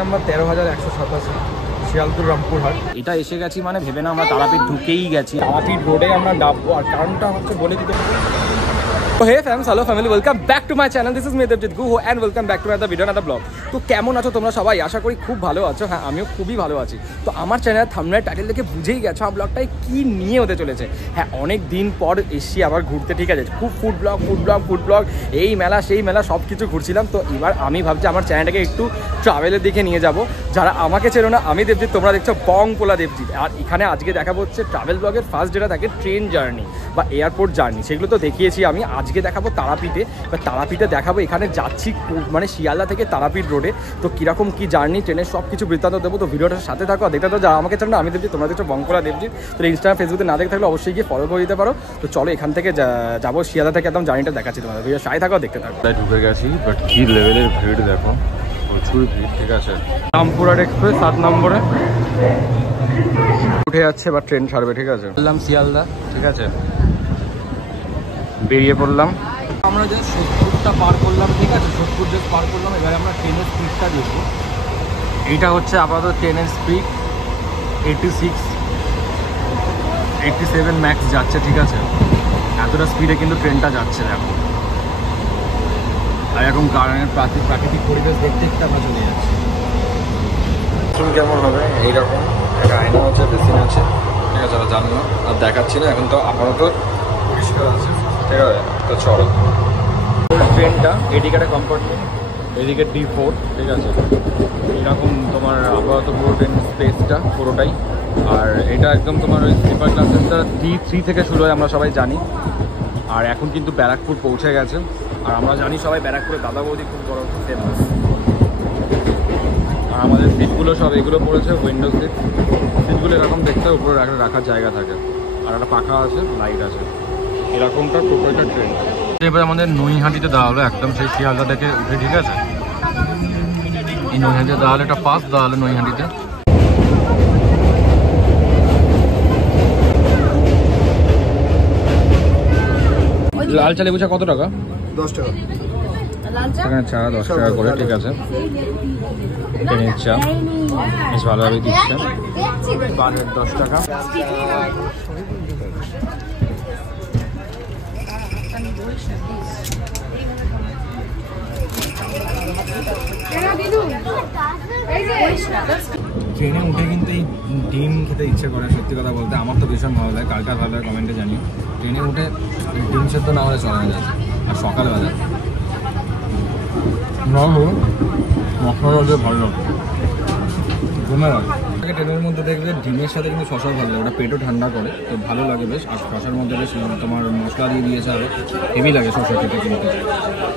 Number 13,187, শিয়ালপুর Rampurhat. এটা এসে গেছি মানে ভেবে না আমরা তারাপীঠ ঢুকেই গেছি। তারাপীঠ রোডে আমরা নামবো, আর কারণটা হচ্ছে বলে দিতে পারি। তো hey fams, hello family, welcome back to my channel. This is me Debjit Guha and welcome back to my the video and the vlog. তো কেমন আছো তোমরা সবাই? আশা করি খুব ভালো আছো। হ্যাঁ, আমিও খুবই ভালো আছি। তো আমার চ্যানেল থাম্বনেল টাইটেল দেখে বুঝেই গেছো আমার ব্লগটাই কী নিয়ে হতে চলেছে। হ্যাঁ, অনেক দিন পর এসছি আবার ঘুরতে, ঠিক আছে। খুব ফুড ব্লগ, এই মেলা সেই মেলা সব কিছু ঘুরছিলাম। তো এবার আমি ভাবছি আমার চ্যানেলটাকে একটু ট্রাভেলের দিকে নিয়ে যাব। যারা আমাকে চেনো না, আমি দেবজিৎ, তোমরা দেখছো বংপোলা দেবজিৎ। আর এখানে আজকে দেখাবো হচ্ছে ট্রাভেল ব্লগের ফার্স্ট যেটা থাকে ট্রেন জার্নি বা এয়ারপোর্ট জার্নি, সেগুলো তো দেখিয়েছি আমি। আজকে দেখাবো তারাপীঠে, বা তারাপীঠে দেখাবো এখানে যাচ্ছি মানে শিয়ালদা থেকে তারাপীঠ রোডে। তো কীরকম কী জার্নি, ট্রেনের সব কিছু বৃত্তান্ত দেবো। তো ভিডিওটার সাথে থাকো, দেখতে থাকো। যারা আমাকে চেনো না, আমি দেবজিৎ, তোমরা দেখছো বংপোলা দেবজিৎ। তো ইনস্টাগ্রাম ফেসবুকে না দেখে থাকলে অবশ্যই গিয়ে ফলো করে দিতে পারো। তো চলো এখান থেকে যাবো শিয়ালদা থেকে, একদম জার্নিটা দেখাচ্ছি তোমাদের। ভিডিও সাথে থাকো, দেখতে থাকো। তাই ঢুকে গেছি, বাট কী লেভেলের ভিড় দেখো, প্রচুর ভিড়, ঠিক আছে। রামপুরহাট এক্সপ্রেস 7 নম্বরে উঠে যাচ্ছে, বা ট্রেন ছাড়বে, ঠিক আছে। বললাম শিয়ালদা, ঠিক আছে, বেরিয়ে পড়লাম। আমরা যে সোদপুরটা পার করলাম, ঠিক আছে, সোদপুর যে পার করলাম, এবারে আমরা ট্রেনের স্পিডটা দেখবো। এইটা হচ্ছে আপাতত ট্রেনের স্পিড 86, 87 ম্যাক্স যাচ্ছে, ঠিক আছে। এতটা স্পিডে কিন্তু ট্রেনটা যাচ্ছে দেখো। আর এখন কারণের প্রাকৃতিক পরিবেশ দেখতে দেখতে আমরা চলে যাচ্ছি। কেমন হবে এইরকম একটা আয়না আছে, বেসিন আছে, ঠিক আছে, জানলাম আর দেখাচ্ছি না এখন, তো আপাতত পরিষ্কার আছে, ঠিক আছে। তো চলো, ট্রেনটা এদিকে একটা কম্পার্টমেন্ট, এদিকে D4, ঠিক আছে। এরকম তোমার আপাতত পুরো ট্রেন স্পেসটা পুরোটাই। আর এটা একদম তোমার ওই স্লিপার ক্লাসেসটা D3 থেকে শুরু হয়, আমরা সবাই জানি। আর এখন কিন্তু ব্যারাকপুর পৌঁছে গেছে। আর আমরা জানি সবাই ব্যারাকপুরে দাদা বৌদি খুব বড় ফেমাস। আর আমাদের সিটগুলো সব এগুলো পড়েছে উইন্ডো সিট। সিটগুলো এরকম দেখতে উপরে রাখার জায়গা থাকে, আর একটা পাখা আছে, লাইট আছে, এরকমটা টোটোটা ট্রেন। এবার আমাদের নৈহাটিতে দেওয়া হলো, একদম সেই শিয়ালদা থেকে উঠে, ঠিক আছে। এই নৈহাটিতে দেওয়া হলো একটা পাস, দেওয়া হলো নৈহাটিতে। লাল চা লেবু চা কত টাকা? 10 টাকা। এখানে চা 10 টাকা করে, ঠিক আছে। ট্রেনের চা বেশ ভালোভাবে দিচ্ছে, 10 টাকা। ট্রেনে উঠে কিন্তু এই ডিম খেতে ইচ্ছে করে, সত্যি কথা বলতে। আমার তো ভীষণ ভালো লাগে, কার কার ভালো লাগে কমেন্টে জানিও। ট্রেনে উঠে ডিম সেদ্ধ না হলে চলে যায়। আর সকালবেলা মশলা ভালো লাগে, ঘুমে লাগে। ট্রেনের মধ্যে দেখবে ডিমের সাথে কিন্তু শশা ভালো লাগে, ওটা পেটও ঠান্ডা করে, তো ভালো লাগে বেশ। আর শশার মধ্যে বেশ তোমার মশলা দিয়ে দিয়েছে, আরও হেভি লাগে শশা খেতে কিন্তু।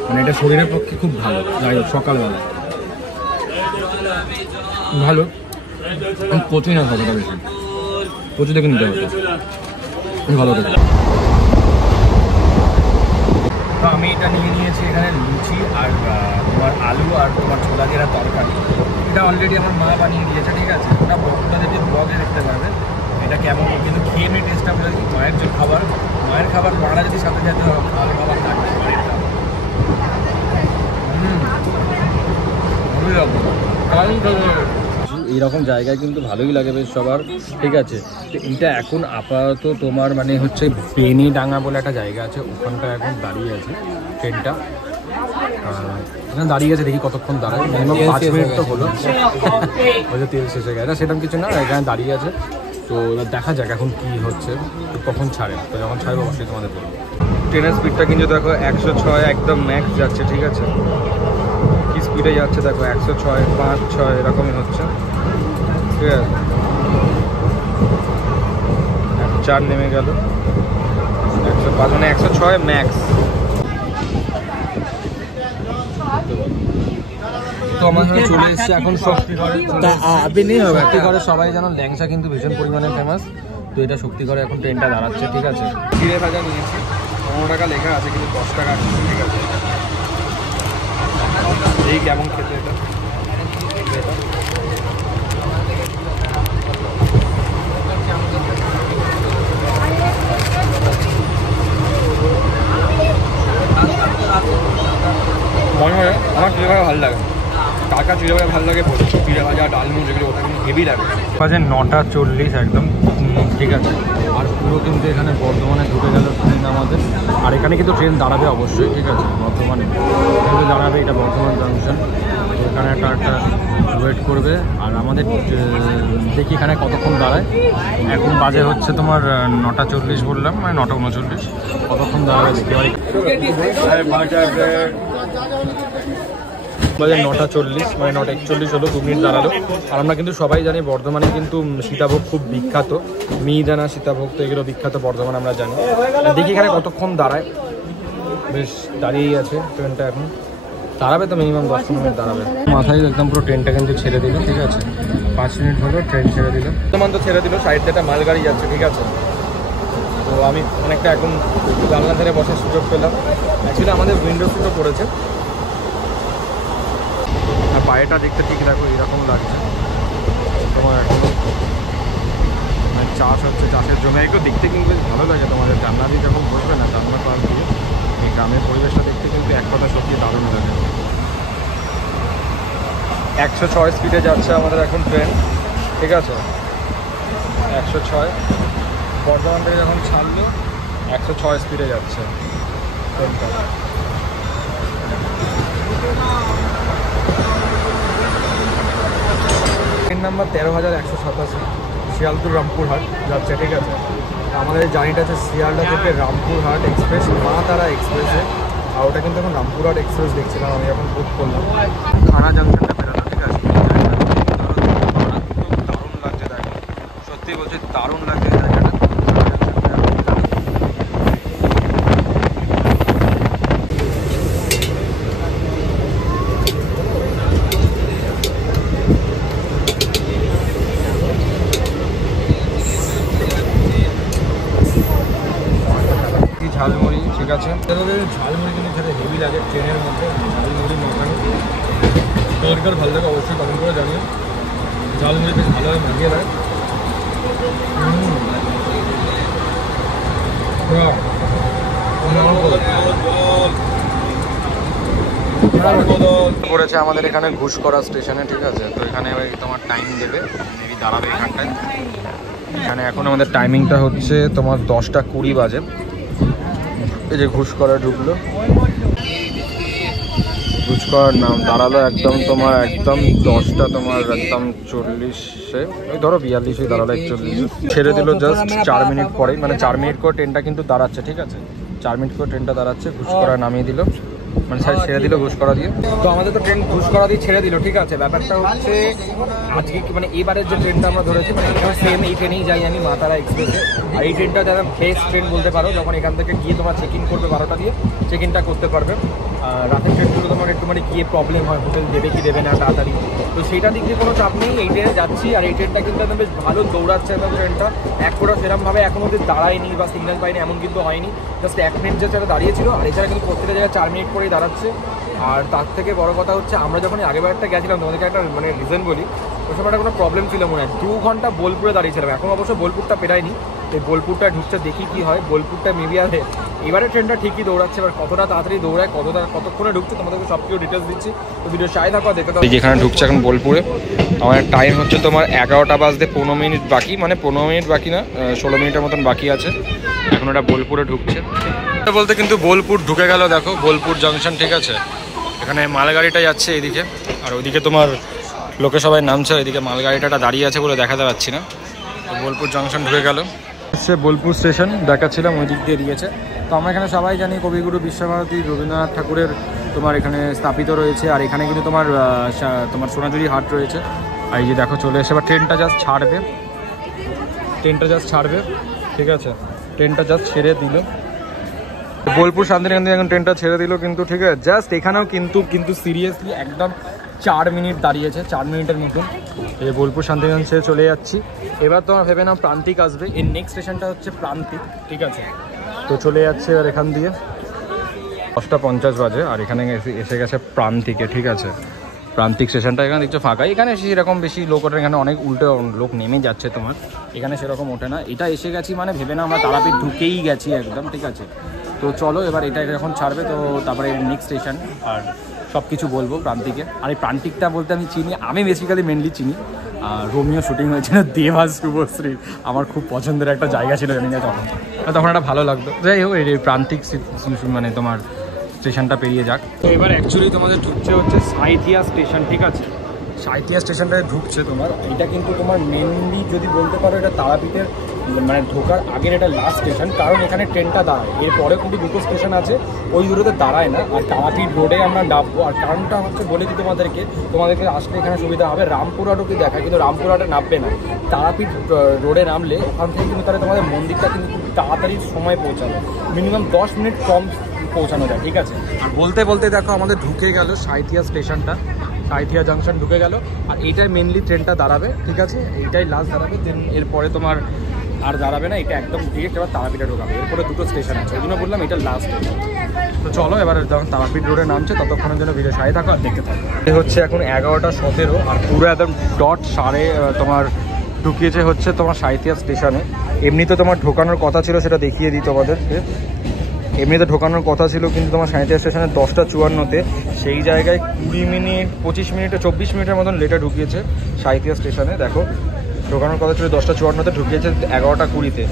মানে এটা শরীরের পক্ষে খুব ভালো। যাই হোক, সকালবেলা ভালো। কচু না কতটা বেশি, কচু দেখে নিতে হবে, ভালো থাকে। তো আমি এটা নিয়ে নিয়েছি, এখানে লুচি আর তোমার আলু আর তোমার ছোলা দিয়ে তরকারি। এটা অলরেডি আমার মা বানিয়ে দিয়েছে, ঠিক আছে। ওটা দেখে ব্লগে দেখতে পারবে এটা কেমন, কিন্তু খেয়ে নিয়ে টেস্টটা বলে দিই। মায়ের যে খাবার, মায়ের খাবার মারা যদি সাথে যেতে হবে, ভালো খাবার থাকবে মায়ের খাবার। এইরকম জায়গায় কিন্তু ভালোই লাগে বেশ সবার, ঠিক আছে। তো এইটা এখন আপাতত তোমার মানে হচ্ছে বেনিডাঙ্গা বলে একটা জায়গা আছে, ওখানটা এখন দাঁড়িয়ে আছে ট্রেনটা। এখানে দাঁড়িয়ে আছে, দেখি কতক্ষণ দাঁড়ায়। মিনিমাম 5 মিনিট তো হলো, হয়তো তেল শেষ হয়ে গেছে, সেরকম কিছু না, এখানে দাঁড়িয়ে আছে। তো এবার দেখা যাক এখন কি হচ্ছে, কখন ছাড়ে। তো যখন ছাড়বে অবশ্যই তোমাদের বলবো। ট্রেনের স্পিডটা কিন্তু দেখো 106 একদম ম্যাক্স যাচ্ছে, ঠিক আছে। কি স্পিডে যাচ্ছে দেখো, 106, 5, 6 এরকমই হচ্ছে, ঠিক আছে। 4 নেমে গেল, 105 মানে 106 ম্যাক্স। তো আমার সাথে চলে এসছে এখন শক্তিগড়ে। শক্তিগড়ে সবাই জানো ল্যাংচা কিন্তু ভীষণ পরিমাণে ফেমাস। তো এটা শক্তিগড়ে এখন ট্রেনটা দাঁড়াচ্ছে, ঠিক আছে। চিড়ে ভাজা নিয়েছি, 15 টাকা লেখা আছে, কিন্তু 10 টাকা, ঠিক আছে। এই কেমন খেতে এটা, মনে হয় আমার চিড়ে ভাজা ভালো লাগে। কার কার চিড়ে ভাজা ভালো লাগে বলছি। চিড়ে ভাজা ডালমুড় যেগুলো ওটা কিন্তু হেভি লাগে। বাজে 9:40 একদম, ঠিক আছে। আর পুরো কিন্তু এখানে বর্ধমানে ঢুকে গেল ট্রেন আমাদের। আর এখানে কিন্তু ট্রেন দাঁড়াবে অবশ্যই, ঠিক আছে, বর্ধমানে কিন্তু দাঁড়াবে, এটা বর্ধমান জাংশন। এখানে একটা ওয়েট করবে। আর আমাদের দেখি এখানে কতক্ষণ দাঁড়ায়। এখন বাজে হচ্ছে তোমার 9:40 বললাম, মানে 9:39, কতক্ষণ দাঁড়াবে দেখি। বাজে 9:40, মানে 9:41 হলো, 2 মিনিট দাঁড়ালো। আর আমরা কিন্তু সবাই জানি বর্ধমানে কিন্তু সীতাভোগ খুব বিখ্যাত, মিহিদানা সীতাভোগ তো এগুলো বিখ্যাত বর্ধমানে, আমরা জানি। দেখি এখানে কতক্ষণ দাঁড়ায়। বেশ দাঁড়িয়েই আছে ট্রেনটা, এখন দাঁড়াবে তো মিনিমাম 10-15 মিনিট দাঁড়াবে। মাথায় একদম পুরো ট্রেনটা কিন্তু ছেড়ে দিল, ঠিক আছে। 5 মিনিট হলো ট্রেন ছেড়ে দিল, বর্ধমান তো ছেড়ে দিল। সাইড দিয়ে একটা মালগাড়ি যাচ্ছে, ঠিক আছে। তো আমি অনেকটা এখন জানলা ধারে বসার সুযোগ পেলাম। অ্যাকচুয়ালি আমাদের উইন্ডো সিটও পড়েছে। আর পায়েটা দেখতে ঠিক দেখো এরকম লাগছে তোমার। এখন মানে চাষ হচ্ছে, চাষের জমি একটু দেখতে কিন্তু বেশ ভালো লাগে। তোমাদের জানলা দিয়ে যখন বসবে না, জানলা পাশ দিয়ে এই গ্রামের পরিবেশটা দেখতে কিন্তু এক কথা সত্যি দারুণ লাগে। 106 স্পিডে যাচ্ছে আমাদের এখন ট্রেন, ঠিক আছে। 106 বর্ধমান থেকে যখন ছাড়লো 106 স্পিডে যাচ্ছে ট্রেনটা। ট্রেন নাম্বার 13,187, শিয়ালদহ রামপুরহাট যাচ্ছে, ঠিক আছে। আমাদের জার্নিটা আছে শিয়ালদা থেকে রামপুরহাট এক্সপ্রেস, মা তারা এক্সপ্রেসে। আর ওটা কিন্তু এখন রামপুরহাট এক্সপ্রেস দেখছিলাম আমি, এখন বুক করলাম। খানা জাংশনটা বেরোলো, ঠিক আছে। দারুণ লাগছে, দেখো সত্যি বলছি দারুণ লাগছে জায়গাটা। ঝালমুড়ি, ঠিক আছে। ঝালমুড়ি কিন্তু খেতে হেভি লাগে ট্রেনের মধ্যে। ঝালমুড়ি মাখানো তরকার ভালো লাগে, অবশ্যই কমেন্ট করে জানিয়ে। ঝালমুড়ি বেশ ভালোভাবে মাখিয়ে দেয়। পড়েছে আমাদের এখানে ঘুষকরা স্টেশনে, ঠিক আছে। তো এখানে তোমার টাইম দেবে, মেবি দাঁড়াবে এখানটায়। এখানে এখন আমাদের টাইমিংটা হচ্ছে তোমার 10:20 বাজে। এই যে ঘুষকরা ঢুকলো, ঘুষকরার নাম দাঁড়ালো একদম তোমার একদম 10টা তোমার একদম 40-এ, ওই ধরো 42-এ দাঁড়ালো, 41 ছেড়ে দিল জাস্ট 4 মিনিট পরেই। মানে 4 মিনিট করে ট্রেনটা কিন্তু দাঁড়াচ্ছে, ঠিক আছে। 4 মিনিট করে ট্রেনটা দাঁড়াচ্ছে। ঘুষকরা নামিয়ে দিল, মানে ছেড়ে দিল ঘুষকরা দিয়ে। তো আমাদের তো ট্রেন ঘুষকরা দিয়ে ছেড়ে দিল, ঠিক আছে। ব্যাপারটা হচ্ছে আজকে মানে এবারের যে ট্রেনটা আমরা ধরেছি, মানে সেম এই ট্রেনেই যাই আমি, মা তারা এক্সপ্রেসে। আর এই ট্রেনটা যারা বেস্ট ট্রেন বলতে পারো, যখন এখান থেকে গিয়ে তোমরা চেক ইন করবে 12টা দিয়ে, চেক ইনটা করতে পারবে। রাতের ট্রেনগুলো তোমার একটু মানে গিয়ে প্রবলেম হয়, হোটেল দেবে কি দেবে না তাড়াতাড়ি। তো সেইটা দিক দিয়ে কোনো চাপ নেই, এই ট্রেনে যাচ্ছি। আর এই ট্রেনটা কিন্তু একদম বেশ ভালো দৌড়াচ্ছে একদম ট্রেনটা। এক করে সেরকমভাবে এখনও অব্দি দাঁড়ায়নি বা সিগন্যাল পাইনি এমন কিন্তু হয়নি। জাস্ট 1 মিনিট যে দাঁড়িয়েছিল, আর এছাড়া কিন্তু প্রত্যেকটা জায়গায় 4 মিনিট করেই দাঁড়াচ্ছে। আর তার থেকে বড় কথা হচ্ছে, আমরা যখন আগেবারটা গেছিলাম, তোমাদেরকে একটা মানে রিজন বলি, ওই সময়টা কোনো প্রবলেম ছিল মনে হয়। 2 ঘন্টা বোলপুরে দাঁড়িয়েছিলাম। এখন অবশ্য বোলপুরটা পেরাইনি, এই বোলপুরটা ঢুকছে, দেখি কি হয়। বোলপুরটা মেবি আছে এবারে ট্রেনটা ঠিকই দৌড়াচ্ছে। এবার কতটা তাড়াতাড়ি দৌড়ায়, কতক্ষণে ঢুকছে, তোমাদেরকে সব কিছু ডিটেলস দিচ্ছি। তো ভিডিও চাই থাকো, দেখতে থাকো। যেখানে ঢুকছে এখন বোলপুরে, আমার টাইম হচ্ছে তোমার 11টা বাজতে 15 মিনিট বাকি, মানে 15 মিনিট বাকি না, 16 মিনিটের মতন বাকি আছে। এখন ওটা বোলপুরে ঢুকছে বলতে কিন্তু বোলপুর ঢুকে গেল, দেখো বোলপুর জাংশন, ঠিক আছে। এখানে মালগাড়িটা যাচ্ছে এদিকে, আর ওইদিকে তোমার লোকে সবাই নামছে। এদিকে মালগাড়িটা দাঁড়িয়ে আছে বলে দেখাতে পাচ্ছি না। তো বোলপুর জাংশন ঢুকে গেল, হচ্ছে বোলপুর স্টেশন দেখাচ্ছিলাম, ওই দিক দিয়ে দিয়েছে। তো আমরা এখানে সবাই জানি কবিগুরু বিশ্বভারতী রবীন্দ্রনাথ ঠাকুরের তোমার এখানে স্থাপিত রয়েছে। আর এখানে কিন্তু তোমার সোনাঝুরি হাট রয়েছে। আর এই যে দেখো চলে এসে, এবার ট্রেনটা জাস্ট ছাড়বে, ঠিক আছে। ট্রেনটা জাস্ট ছেড়ে দিল, বোলপুর শান্তিনিকেতন এখন ট্রেনটা ছেড়ে দিল কিন্তু, ঠিক আছে। জাস্ট এখানেও কিন্তু সিরিয়াসলি একদম 4 মিনিট দাঁড়িয়েছে, 4 মিনিটের মতন। এই বোলপুর শান্তিনিকেতন ছেড়ে চলে যাচ্ছি। এবার তোমার ভেবে নাও প্রান্তিক আসবে, এর নেক্সট স্টেশনটা হচ্ছে প্রান্তিক, ঠিক আছে। তো চলে যাচ্ছে আর এখান দিয়ে 10:50 বাজে। আর এখানে এসে গেছে প্রান্তিকে, ঠিক আছে। প্রান্তিক স্টেশনটা এখানে দেখছো ফাঁকা। এখানে সেরকম বেশি লোক ওঠে, এখানে অনেক উল্টো লোক নেমে যাচ্ছে তোমার, এখানে সেরকম ওঠে না। এটা এসে গেছি মানে ভেবে না আমরা তারাপীঠ ঢুকেই গেছি একদম, ঠিক আছে। তো চলো এবার এটা যখন ছাড়বে, তো তারপরে নেক্সট স্টেশন। আর সব কিছু বলবো প্রান্তিকে। আর এই প্রান্তিকটা বলতে আমি চিনি, আমি বেসিক্যালি মেনলি চিনি। রোমিও শুটিং হয়েছিল দেবাস শুভশ্রী, আমার খুব পছন্দের একটা জায়গা ছিল জানি না তখন একটা ভালো লাগতো। যাই হোক এই প্রান্তিক মানে তোমার স্টেশনটা পেরিয়ে যাক। তো এবার অ্যাকচুয়ালি তোমাদের ঢুকছে হচ্ছে সাঁইথিয়া স্টেশন, ঠিক আছে? সাঁইথিয়া স্টেশনটায় ঢুকছে তোমার, এটা কিন্তু তোমার মেনলি যদি বলতে পারো এটা তারাপীঠের মানে ঢোকার আগের এটা লাস্ট স্টেশন, কারণ এখানে ট্রেনটা দাঁড়ায়। এরপরে কিন্তু দুটো স্টেশন আছে, ওই দুটোতে দাঁড়ায় না। আর তারাপীঠ রোডে আমরা নামবো, আর কারণটা হচ্ছে বলে দিই তোমাদেরকে আসলে এখানে সুবিধা হবে। রামপুরহাটও কি দেখায়, কিন্তু রামপুরহাটে নামবে না, তারাপীঠ রোডে নামলে ওখান থেকে কিন্তু তাহলে তোমাদের মন্দিরটা কিন্তু খুব তাড়াতাড়ি সময় পৌঁছাবে, মিনিমাম 10 মিনিট কম পৌঁছানো যায়, ঠিক আছে? আর বলতে বলতে দেখো আমাদের ঢুকে গেল সাঁইথিয়া স্টেশনটা, সাঁইথিয়া জাংশন ঢুকে গেল। আর এইটাই মেনলি ট্রেনটা দাঁড়াবে, ঠিক আছে? এইটাই লাস্ট দাঁড়াবে, দেন এরপরে তোমার আর দাঁড়াবে না, এটা একদম ডিরেক্ট এবার তারাপীঠে ঢোকাবে। এরপরে দুটো স্টেশন আছে, ওই জন্য বললাম এটা লাস্ট স্টেশন। তো চলো এবার যখন তারাপীঠ রোডে নামছে ততক্ষণের জন্য ভিডিও সাথে থাকো আর দেখতে থাকো। এই হচ্ছে এখন 11:17 আর পুরো একদম ডট সাড়ে তোমার ঢুকিয়েছে হচ্ছে তোমার সাঁইথিয়া স্টেশনে। এমনিতে তোমার ঢোকানোর কথা ছিল, সেটা দেখিয়ে দিই তোমাদেরকে। এমনিতে ঢোকানোর কথা ছিল কিন্তু তোমার সাঁইথিয়া স্টেশনে 10:54-তে, সেই জায়গায় 20 মিনিট 25 মিনিটে 24 মিনিটের মতন লেটে ঢুকিয়েছে সাঁইথিয়া স্টেশনে। দেখো ঢোকানোর কথা ছিল 10:54-তে, ঢুকিয়েছে 11:20-তে।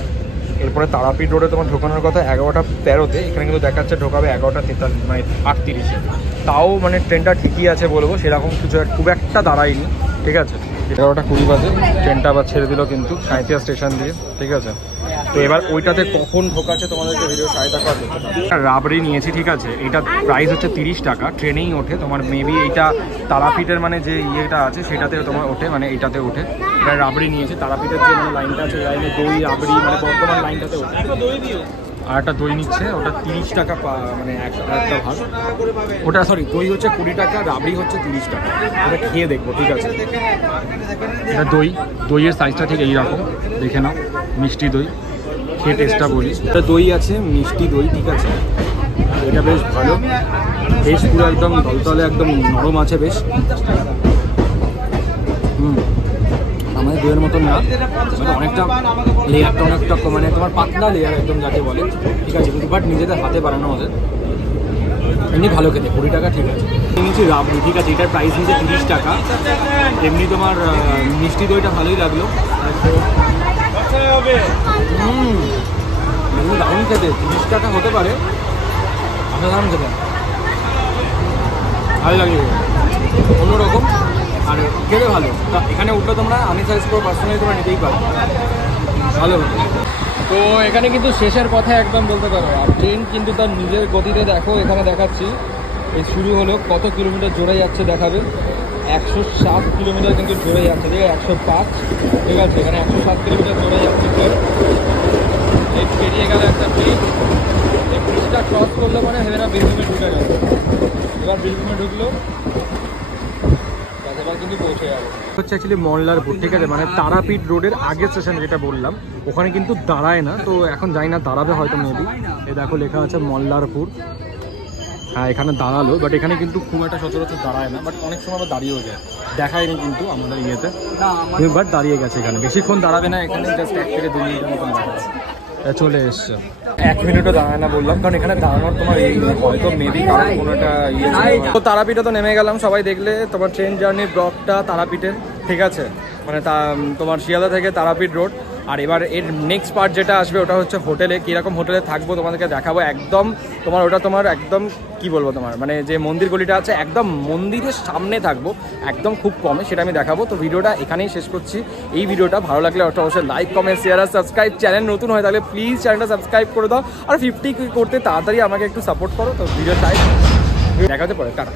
এরপরে তারাপীঠ রোডে তোমার ঢোকানোর কথা 11:13-তে, এখানে কিন্তু দেখাচ্ছে ঢোকাবে 11:43 মানে 38-এ। তাও মানে ট্রেনটা ঠিকই আছে বলবো, সেরকম কিছু খুব একটা দাঁড়ায়নি, ঠিক আছে? 11:20 বাজে ট্রেনটা আবার ছেড়ে দিল কিন্তু সাঁইথিয়া স্টেশন দিয়ে, ঠিক আছে? তো এবার ওইটাতে কখন ঢোকাচ্ছে তোমাদেরকে ভিডিও সাহায্য করতে। রাবড়ি নিয়েছি, ঠিক আছে? এটা প্রাইস হচ্ছে 30 টাকা, ট্রেনেই ওঠে তোমার। মেবি এইটা তারাপীঠের মানে যে ইয়েটা আছে সেটাতে তোমার ওঠে, মানে এইটাতে ওঠে। এবার রাবড়ি নিয়েছি, তারাপীঠের যে মানে লাইনটা আছে, লাইনে দই রাবড়ি মানে বর্তমান লাইনটাতে ওঠে। আর একটা দই নিচ্ছে, ওটা 30 টাকা মানে একটা ভাগ। ওটা সরি দই হচ্ছে 20 টাকা, রাবড়ি হচ্ছে 30 টাকা। ওটা খেয়ে দেখবো, ঠিক আছে? এটা দইয়ের সাইজটা ঠিক এইরকম, দেখে নাও, মিষ্টি দই। খেয়ে টেস্টটা বলি। এটা দই আছে, মিষ্টি দই, ঠিক আছে? এটা বেশ ভালো, বেশ পুরো একদম তলতলে একদম নরম আছে বেশ। আমাদের দইয়ের মতন না, মানে অনেকটা লেয়ারটা অনেকটা মানে তোমার পাতলা লেয়ার একদম যাকে বলে, ঠিক আছে? বাট নিজেদের হাতে বানানো ওদের, এমনি ভালো খেতে। 20 টাকা, ঠিক আছে? নিয়েছি রাবড়ি, ঠিক আছে? এটার প্রাইস নিয়েছে 30 টাকা। এমনি তোমার মিষ্টি দইটা ভালোই লাগলো। দারুণ খেতে, 30 টাকা হতে পারে, অসাধারণ খেতে, ভালো লাগে, অন্যরকম আর খেতে ভালো। তা এখানে উঠলে তোমরা আমি সাইজ করে পার্সোনালি তোমরা নিতেই পারো, ভালো হতো। তো এখানে কিন্তু শেষের কথা একদম বলতে পারো। আর ট্রেন কিন্তু তার নিজের গতিতে দেখো, এখানে দেখাচ্ছি এই শুরু হলো, কত কিলোমিটার জোরে যাচ্ছে দেখাবে। 107 কিলোমিটার কিন্তু জোরে যাচ্ছে, ঠিক আছে? 105, ঠিক আছে? এখানে 107 কিলোমিটার জোরে যাচ্ছে ট্রেন। এই পেরিয়ে গেল একটা ব্রিজ, এই ব্রিজটা ক্রস করলো মানে ভেবে না বীরভূমে ঢুকে গেল। এবার বীরভূমে ঢুকলো, এবার কিন্তু পৌঁছে যাবে হচ্ছে অ্যাকচুয়ালি মল্লারপুর, ঠিক আছে? মানে তারাপীঠ রোডের আগের স্টেশন যেটা বললাম, ওখানে কিন্তু দাঁড়ায় না। তো এখন যাই না, দাঁড়াবে হয়তো মেবি। এই দেখো লেখা আছে মল্লারপুর, হ্যাঁ এখানে দাঁড়ালো, বাট এখানে কিন্তু খুব একটা সচরাচর দাঁড়ায় না, বাট অনেক সময় আবার দাঁড়িয়েও যায়, দেখায়নি কিন্তু আমাদের ইয়েতে, বাট দাঁড়িয়ে গেছে এখানে। বেশিক্ষণ দাঁড়াবে না এখানে, জাস্ট 1 থেকে 2 মিনিটের মতন দাঁড়াবে। চলে এসছে, 1 মিনিটও দাঁড়ায় না বললাম, কারণ এখানে দাঁড়ানোর তোমার এই হয়তো মেবি কারণ কোনো একটা ইয়ে। তো তারাপীঠে তো নেমে গেলাম, সবাই দেখলে তোমার ট্রেন জার্নির ব্লগটা তারাপীঠের, ঠিক আছে? মানে তোমার শিয়ালদা থেকে তারাপীঠ রোড। আর এবার এর নেক্সট পার্ট যেটা আসবে ওটা হচ্ছে হোটেলে, কীরকম হোটেলে থাকবো তোমাদেরকে দেখাবো একদম। তোমার ওটা তোমার একদম কি বলবো, তোমার মানে যে মন্দির গলিটা আছে একদম মন্দিরের সামনে থাকবো, একদম খুব কমে, সেটা আমি দেখাবো। তো ভিডিওটা এখানেই শেষ করছি। এই ভিডিওটা ভালো লাগলে অবশ্যই লাইক, কমেন্ট, শেয়ার আর সাবস্ক্রাইব। চ্যানেল নতুন হয়ে থাকলে প্লিজ চ্যানেলটা সাবস্ক্রাইব করে দাও। আর 50 করতে তাড়াতাড়ি আমাকে একটু সাপোর্ট করো। তো ভিডিও টাইম দেখা হচ্ছে পরে, টাটা।